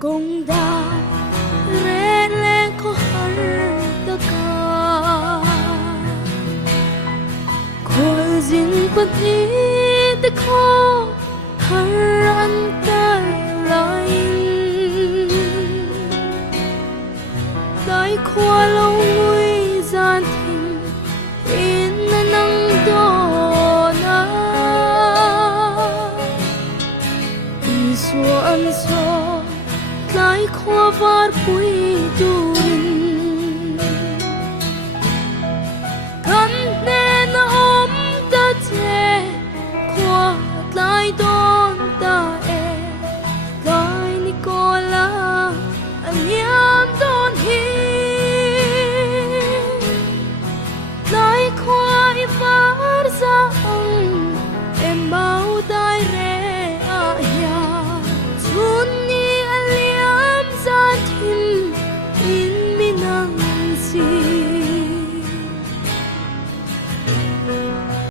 công da re le ko har ta ka khol jin pat ni te kho har an tar lain dai khwa lo ngui gian thinh in na nang do na i so an so dai khwa var pu